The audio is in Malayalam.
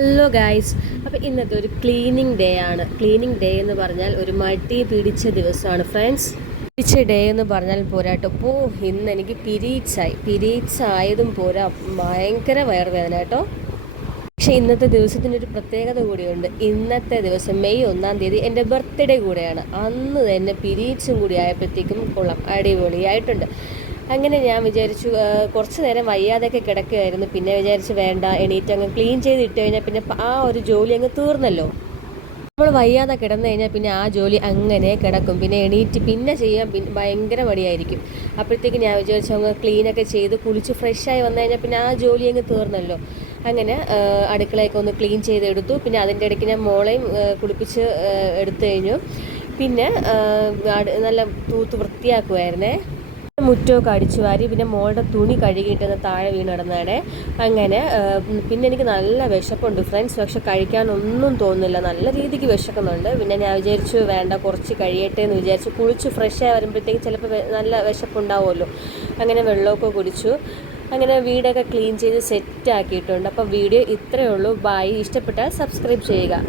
Hello guys. അപ്പോൾ ഇന്നത്തെ ഒരു ക്ലീനിങ് ഡേ ആണ്. ക്ലീനിങ് ഡേ എന്ന് പറഞ്ഞാൽ ഒരു മടി പിടിച്ച ദിവസമാണ് ഫ്രണ്ട്സ്. പിടിച്ച ഡേ എന്ന് പറഞ്ഞാൽ പോരാട്ടോ. അപ്പോൾ ഇന്ന് എനിക്ക് പീരീഡ്സ് ആയതും പോരാ, ഭയങ്കര വയറുവേദന കേട്ടോ. പക്ഷേ ഇന്നത്തെ ദിവസത്തിൻ്റെ ഒരു പ്രത്യേകത കൂടിയുണ്ട്. ഇന്നത്തെ ദിവസം മെയ് 1-ാം തീയതി എൻ്റെ ബർത്ത്ഡേ കൂടെയാണ്. അന്ന് തന്നെ പീരീഡ്സും കൂടി ആയപ്പോഴത്തേക്കും കൊള്ളാം, അടിപൊളിയായിട്ടുണ്ട്. അങ്ങനെ ഞാൻ വിചാരിച്ചു, കുറച്ച് നേരം വയ്യാതെയൊക്കെ കിടക്കുകയായിരുന്നു. പിന്നെ വിചാരിച്ച് വേണ്ട, എണീറ്റ് അങ്ങ് ക്ലീൻ ചെയ്തിട്ട് കഴിഞ്ഞാൽ പിന്നെ ആ ഒരു ജോലി അങ്ങ് തീർന്നല്ലോ. നമ്മൾ വയ്യാതെ കിടന്നു കഴിഞ്ഞാൽ പിന്നെ ആ ജോലി അങ്ങനെ കിടക്കും. പിന്നെ എണീറ്റ് പിന്നെ ചെയ്യാൻ ഭയങ്കര മടിയായിരിക്കും. അപ്പോഴത്തേക്ക് ഞാൻ വിചാരിച്ചു അങ്ങ് ക്ലീനൊക്കെ ചെയ്ത് കുളിച്ച് ഫ്രഷായി വന്നു കഴിഞ്ഞാൽ പിന്നെ ആ ജോലി അങ്ങ് തീർന്നല്ലോ. അങ്ങനെ അടുക്കളയൊക്കെ ഒന്ന് ക്ലീൻ ചെയ്തെടുത്തു. പിന്നെ അതിൻ്റെ ഇടയ്ക്ക് ഞാൻ മോളെയും കുളിപ്പിച്ച് എടുത്തു കഴിഞ്ഞു. പിന്നെ നല്ല തൂത്ത് വൃത്തിയാക്കുമായിരുന്നേ. മുറ്റമൊക്കെ അടിച്ചു വാരി, പിന്നെ മോളുടെ തുണി കഴുകിയിട്ടെന്ന് താഴെ വീണ് കിടന്നാണ്. അങ്ങനെ പിന്നെ എനിക്ക് നല്ല വിശപ്പുണ്ട് ഫ്രണ്ട്സ്, പക്ഷെ കഴിക്കാനൊന്നും തോന്നുന്നില്ല. നല്ല രീതിക്ക് വിശക്കുന്നുണ്ട്. പിന്നെ ഞാൻ വിചാരിച്ചു വേണ്ട, കുറച്ച് കഴിയട്ടെ എന്ന് വിചാരിച്ചു. കുളിച്ച് ഫ്രഷായി വരുമ്പോഴത്തേക്ക് ചിലപ്പോൾ നല്ല വിശപ്പുണ്ടാവുമല്ലോ. അങ്ങനെ വെള്ളമൊക്കെ കുടിച്ചു. അങ്ങനെ വീടൊക്കെ ക്ലീൻ ചെയ്ത് സെറ്റ് ആക്കിയിട്ടുണ്ട്. അപ്പോൾ വീഡിയോ ഇത്രയേ ഉള്ളൂ. ബൈ. ഇഷ്ടപ്പെട്ടാൽ സബ്സ്ക്രൈബ് ചെയ്യുക.